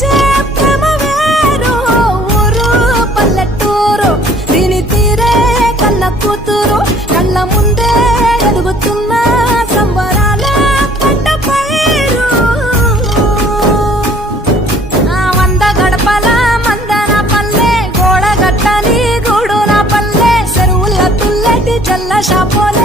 పంచే ప్రేమ వేరు ఊరు పల్లెటూరు దీని తీరే కన్న కూతురు కళ్ళ ముందే ఎదుగుతున్న సంబరాల పంట పైరు వంద గడపల మందన పల్లె గోడ గట్టని గూడుల పల్లె చెరువుల తుల్లటి జల్ల షాపోల